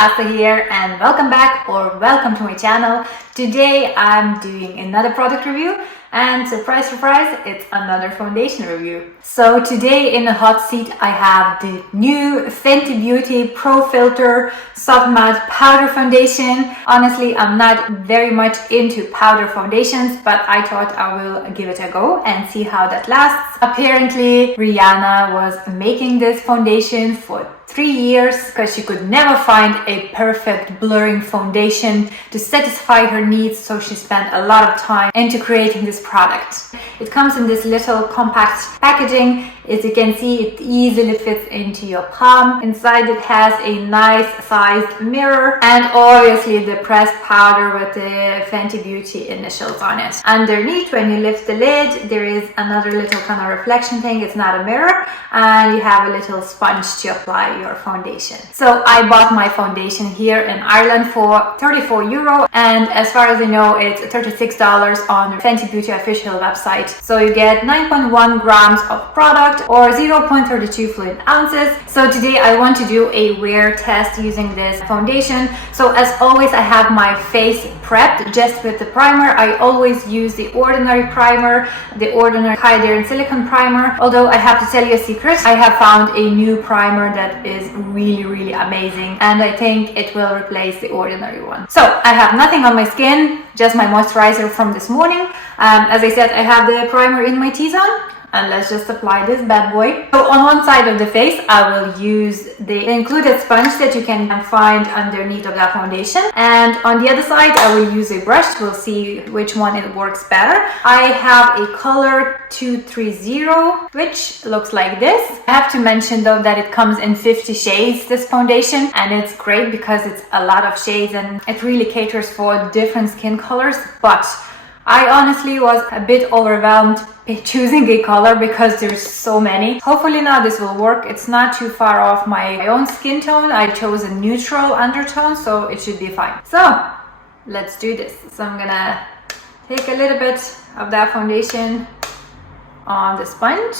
Asta here and welcome back or welcome to my channel. Today I'm doing another product review and surprise surprise, it's another foundation review. So today in the hot seat I have the new Fenty Beauty Pro Filtr Soft Matte Powder Foundation. Honestly, I'm not very much into powder foundations, but I thought I will give it a go and see how that lasts. Apparently Rihanna was making this foundation for 3 years because she could never find a perfect blurring foundation to satisfy her needs, so she spent a lot of time into creating this product. It comes in this little compact packaging. As you can see, it easily fits into your palm. Inside it has a nice sized mirror and obviously the pressed powder with the Fenty Beauty initials on it. Underneath, when you lift the lid, there is another little kind of reflection thing. It's not a mirror, and you have a little sponge to apply your foundation. So I bought my foundation here in Ireland for €34, and as far as I know, it's $36 on the Fenty Beauty official website. So you get 9.1 grams of product or 0.32 fluid ounces. So today I want to do a wear test using this foundation. So as always, I have my face prepped just with the primer. I always use the Ordinary primer, the Ordinary Hydrogen Silicone primer. Although I have to tell you a secret, I have found a new primer that is really amazing, and I think it will replace the Ordinary one. So I have nothing on my skin, just my moisturizer from this morning. As I said, I have the primer in my T-zone. And let's just apply this bad boy. So on one side of the face, I will use the included sponge that you can find underneath of that foundation. And on the other side, I will use a brush. We'll see which one it works better. I have a color 230, which looks like this. I have to mention though that it comes in 50 shades, this foundation. And it's great because it's a lot of shades and it really caters for different skin colors. But I honestly was a bit overwhelmed choosing a color because there's so many. Hopefully now this will work. It's not too far off my own skin tone. I chose a neutral undertone, so it should be fine. So let's do this. So I'm gonna take a little bit of that foundation on the sponge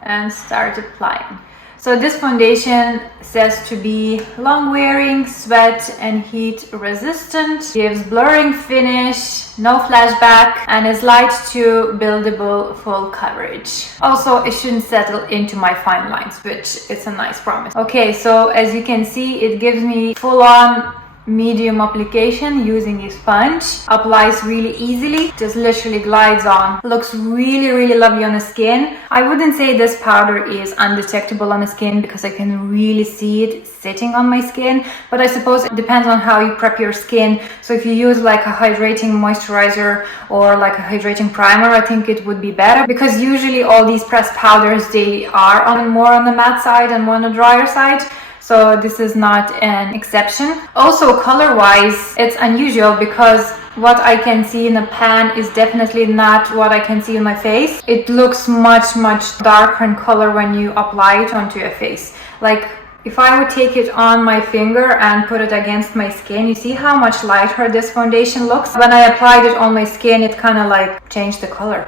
and start applying. So this foundation says to be long wearing, sweat and heat resistant, gives blurring finish, no flashback, and is light to buildable full coverage. Also, it shouldn't settle into my fine lines, which is a nice promise. Okay, so as you can see, it gives me full on medium application using a sponge. Applies really easily, just literally glides on. Looks really lovely on the skin. I wouldn't say this powder is undetectable on the skin because I can really see it sitting on my skin, but I suppose it depends on how you prep your skin. So if you use like a hydrating moisturizer or like a hydrating primer, I think it would be better, because usually all these pressed powders, they are more on the matte side and more on the drier side. So this is not an exception. Also color wise, it's unusual because what I can see in the pan is definitely not what I can see in my face. It looks much darker in color when you apply it onto your face. Like if I would take it on my finger and put it against my skin, you see how much lighter this foundation looks? When I applied it on my skin, it kind of like changed the color.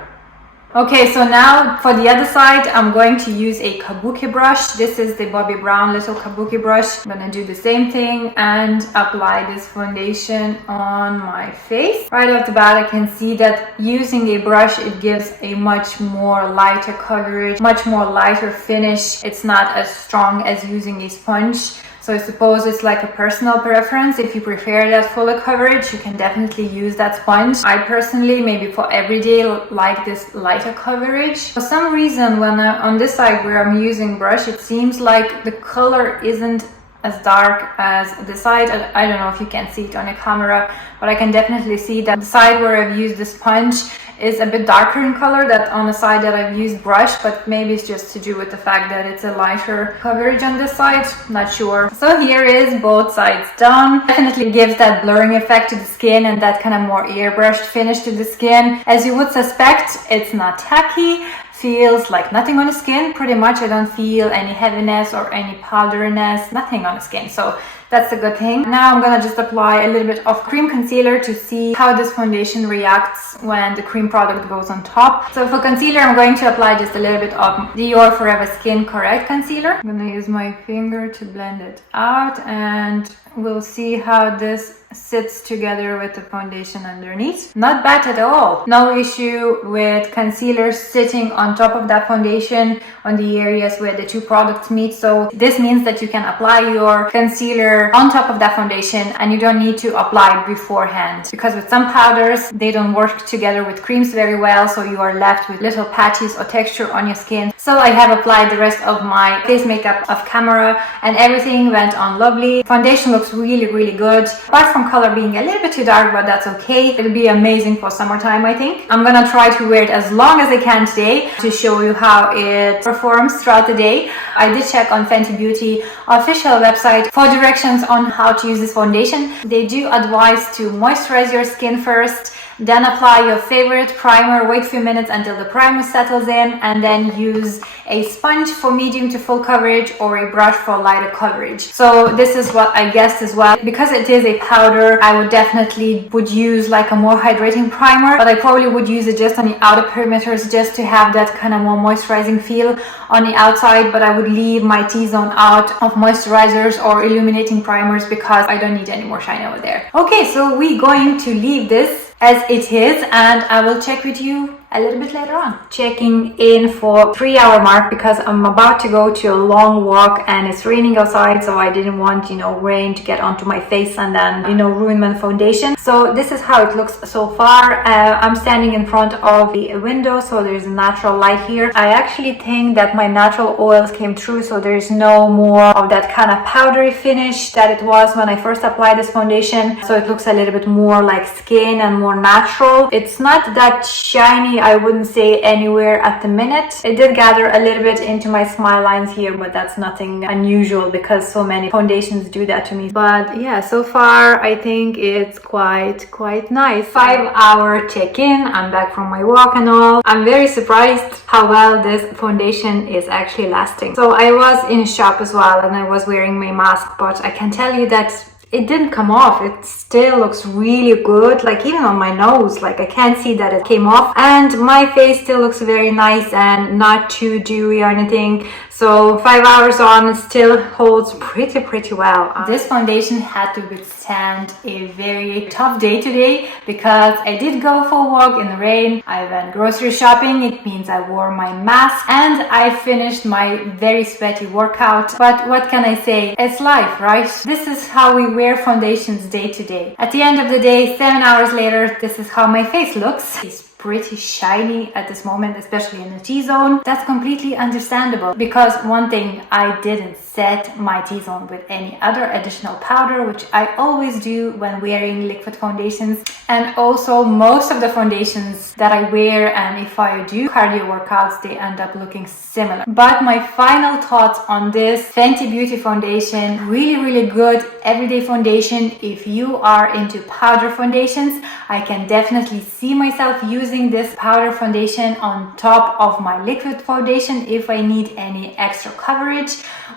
Okay, so now for the other side, I'm going to use a kabuki brush. This is the Bobbi Brown little kabuki brush. I'm gonna do the same thing and apply this foundation on my face. Right off the bat, I can see that using a brush, it gives a much more lighter coverage, much more lighter finish. It's not as strong as using a sponge. So I suppose it's like a personal preference. If you prefer that fuller coverage, you can definitely use that sponge. I personally, maybe for everyday, like this lighter coverage. For some reason, when on this side where I'm using brush, it seems like the color isn't as dark as the side. I don't know if you can see it on the camera, but I can definitely see that the side where I've used the sponge is a bit darker in color than on the side that I've used brush, but maybe it's just to do with the fact that it's a lighter coverage on this side, not sure. So here is both sides done. Definitely gives that blurring effect to the skin and that kind of more airbrushed finish to the skin. As you would suspect, it's not tacky. Feels like nothing on the skin, pretty much. I don't feel any heaviness or any powderiness, nothing on the skin. So That's a good thing. Now I'm gonna just apply a little bit of cream concealer to see how this foundation reacts when the cream product goes on top. So for concealer, I'm going to apply just a little bit of Dior Forever Skin Correct Concealer. I'm gonna use my finger to blend it out, and we'll see how this sits together with the foundation underneath. Not bad at all. No issue with concealer sitting on top of that foundation on the areas where the two products meet. So this means that you can apply your concealer on top of that foundation and you don't need to apply it beforehand, because with some powders they don't work together with creams very well, so you are left with little patches or texture on your skin. So I have applied the rest of my face makeup off camera and everything went on lovely. Foundation looks really good, apart from color being a little bit too dark, but that's okay. It'll be amazing for summertime, I think. I'm gonna try to wear it as long as I can today to show you how it performs throughout the day. I did check on Fenty Beauty official website for directions on how to use this foundation. They do advise to moisturize your skin first, then apply your favorite primer, wait a few minutes until the primer settles in, and then use a sponge for medium to full coverage or a brush for lighter coverage. So this is what I guessed as well. Because it is a powder, I would definitely use like a more hydrating primer, but I probably would use it just on the outer perimeters just to have that kind of more moisturizing feel on the outside, but I would leave my T-zone out of moisturizers or illuminating primers because I don't need any more shine over there. Okay, so we're going to leave this as it is, and I will check with you a little bit later on. Checking in for 3-hour mark because I'm about to go to a long walk and it's raining outside, so I didn't want, rain to get onto my face and then, ruin my foundation. So this is how it looks so far. I'm standing in front of the window, so there's natural light here. I actually think that my natural oils came through, so there's no more of that kind of powdery finish that it was when I first applied this foundation. So it looks a little bit more like skin and more natural. It's not that shiny, I wouldn't say, anywhere at the minute. It did gather a little bit into my smile lines here, but that's nothing unusual because so many foundations do that to me. But yeah, so far I think it's quite nice. 5-hour check-in. I'm back from my walk and all. I'm very surprised how well this foundation is actually lasting. So I was in a shop as well and I was wearing my mask, but I can tell you that it didn't come off. It still looks really good, like even on my nose, like I can't see that it came off, and my face still looks very nice and not too dewy or anything. So 5 hours on, it still holds pretty well. This foundation had to withstand a very tough day today because I did go for a walk in the rain, I went grocery shopping, it means I wore my mask, and I finished my very sweaty workout. But what can I say? It's life, right? This is how we wear foundations day to day. At the end of the day, 7 hours later, this is how my face looks. It's pretty shiny at this moment, especially in the T-zone. That's completely understandable because one thing, I didn't set my T-zone with any other additional powder, which I always do when wearing liquid foundations. And also most of the foundations that I wear, and if I do cardio workouts, they end up looking similar. But my final thoughts on this Fenty Beauty foundation, really good everyday foundation. If you are into powder foundations, I can definitely see myself using this powder foundation on top of my liquid foundation if I need any extra coverage.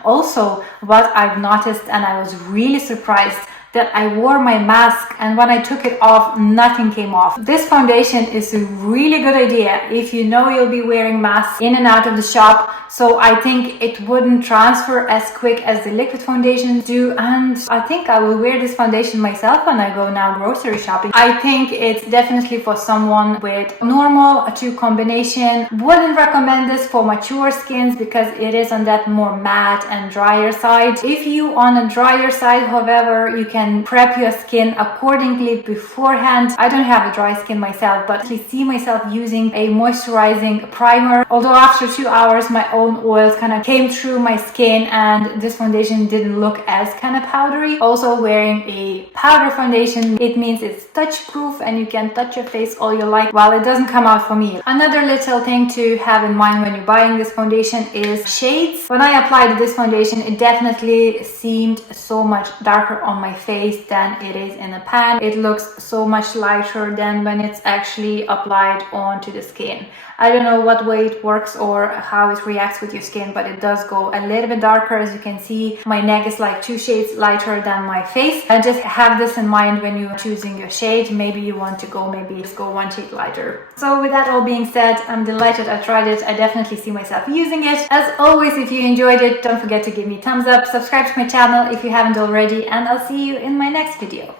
Also, what I've noticed, and I was really surprised, that I wore my mask and when I took it off, nothing came off. This foundation is a really good idea if you know you'll be wearing masks in and out of the shop. So I think it wouldn't transfer as quick as the liquid foundations do, and I think I will wear this foundation myself when I go now grocery shopping. I think it's definitely for someone with normal to combination. Wouldn't recommend this for mature skins because it is on that more matte and drier side. If you on a drier side, however, you can prep your skin accordingly beforehand. I don't have a dry skin myself, but I see myself using a moisturizing primer. Although after 2 hours, my own oils kind of came through my skin and this foundation didn't look as kind of powdery. Also, wearing a powder foundation, it means it's touch proof and you can touch your face all you like while it doesn't come out for me. Another little thing to have in mind when you're buying this foundation is shades. When I applied this foundation, it definitely seemed so much darker on my face face than it is in a pan. It looks so much lighter than when it's actually applied onto the skin. I don't know what way it works or how it reacts with your skin, but it does go a little bit darker. As you can see, my neck is like 2 shades lighter than my face. And just have this in mind when you're choosing your shade. Maybe you want to go, maybe just go 1 shade lighter. So with that all being said, I'm delighted I tried it. I definitely see myself using it. As always, if you enjoyed it, don't forget to give me a thumbs up, subscribe to my channel if you haven't already, and I'll see you in my next video.